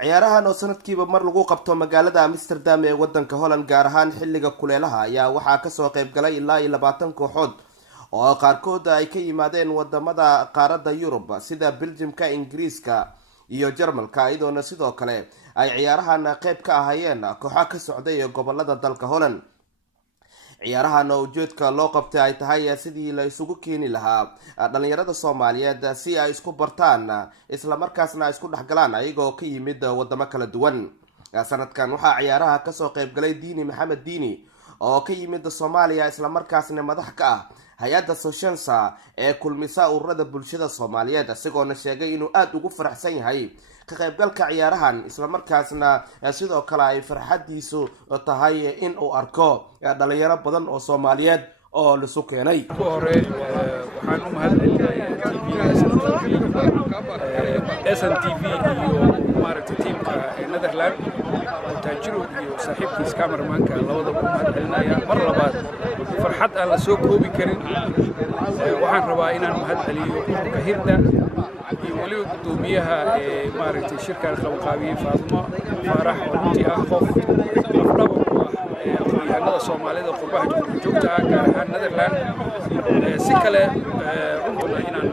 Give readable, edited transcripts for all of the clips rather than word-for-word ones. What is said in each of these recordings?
ciyaarahan oo sanadkiiba mar lagu qabto magaalada Amsterdam ee wadanka Holland gaar ahaan xilliga kuleelaha ayaa waxaa ka soo qayb galay ilaa 20 kooxood oo qaarkood ay ka yimaadeen wadamada qaaradda Yurub sida Belgiumka, Ingiriiska iyo Jarmalka iyadoona sidoo kale ay ciyaarahan qayb ka ahaayeen kooxo ka socday gobolada dalka Holland. ciyaarahan oo ujeedka loo qabtay ay tahay sidii la isugu keeni lahaa dhalinyarada Soomaaliyeed si ay isku bartaan isla markaasna isku dhaxgalaan ayagoo ka yimid wadamo kala duwan. sanadkan waxaa ciyaaraha ka soo qayb galay Diini Maxamed Diini oo ka yimid Soomaaliya isla markaasna madax ka ah hay'adda Soshensa ee kulmisa ururada bulshada Soomaaliyeed isagoona sheegay inuu aad ugu faraxsan yahay ka qaybgalka ciyaarahan isla markaasna sidoo kale ay farxadiisu tahay in uu arko dhalinyaro badan oo Soomaaliyeed oo la soo keenay. waxaan u mahadcelinayaa SNTV iyo maaragtay tiimka Netherland taajiro iyo saaxiibkiis cameramanka labadaba u mahadcelinayaa mar labaad farxad aan la soo koobi karin. waxaan rabaa inaan mahadceliyo ururka Hirda iyo waliba gudoomiyaha maaragtay shirkan qabanqaabiyay Faatimo Faarax runtii ah qof afdhab aqoonyahanada Soomaalida qurbaha joogta ah gaar ahaan Netherland si kale runtii inaan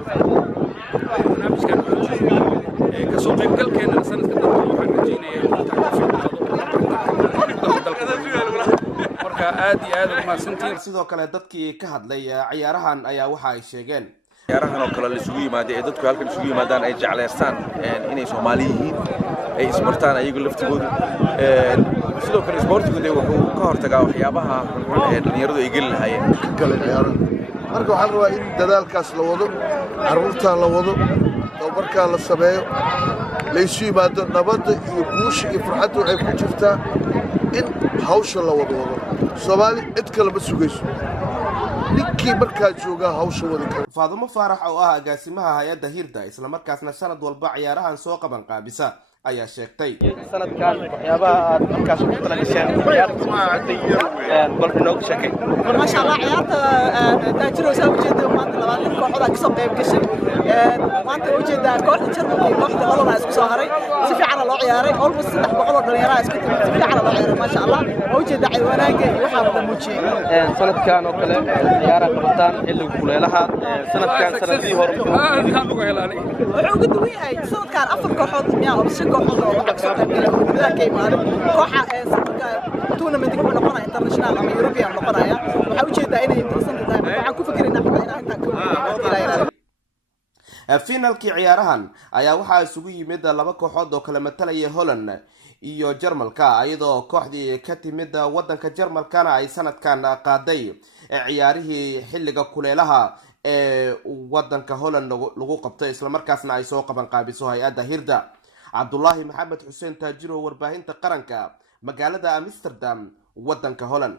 barnaamijkan ka soo qayb galkeena sanadka dambe waxaan rajaynayaa marka aad iyo aad u mahadsantiin. sidoo kale dadkii ka hadlay ciyaarahan ayaa waxa ay sheegeen ciyaarahan oo kale la isugu yimaado ee dadku halkan isugu yimaadaan ay jecleystaan inay Soomaali yihiin ay isbartaan ayagu laftigooda sidoo kale isboortigu wuxuu ka hortagaa waxyaabaha dhalinyaradu ay geli lahaayeen kala ciyaaro. marka waxaan rabaa in dadaalkaas la wado, carruurta la wado, tababarka la sameeyo, la isu yimaado. nabadda iyo guusha iyo farxadda waxay ku jirtaa in hawsha la wado. Soomaali cid kale ma sugayso, ninkii markaa joogaa hawsha wadi kara. Faatimo Faarax oo ah agaasimaha hay'adda Hirda isla markaasna sanad walba ciyaarahan soo qaban qaabisa ayaa sheegtay sanadkan waxyaabaha aad markaas ugu talagashaan ciyaarta balka nooga sheekay. ما شاء الله عيارته تاجروا سووا جدا وانت لوات كوحدة كسب قيب قشر وانت وجد كوحدة شرطة كوحدة والله ما اسكو سهري سفي على الله عياري أول بس تحت بقول الدنيا اسكت سفي على الله عياري ما شاء الله وجد عيواناك وحاب دموشي سنة كان وكله عيارة كبتان اللي كله لها سنة كان سنة دي هور وعقد وياي سنة كان أفضل كوحدة مياه بس كوحدة وكسب قيب بلا كيمان كوحة تونا من دقيقة نقرأ انترناشونال أما يوروبيان نقرأ waxaa u jeedaa inay interesant tahay waxaan ku fikiraynaa inaan finalkii ciyaarahan ayaa waxaa isugu yimid laba kooxood oo kala matalaya Holland iyo Jarmalka iyadoo kooxdii ka timid wadanka Jarmalkana ay sanadkan qaaday ciyaarihii xilliga kuleelaha ee wadanka Holland lagu qabtay isla markaasna ay soo qaban qaabiso hay'adda Hirda. Cabdullaahi Maxamed Xuseen Taajiro warbaahinta qaranka magaalada Amsterdam wadanka Holland.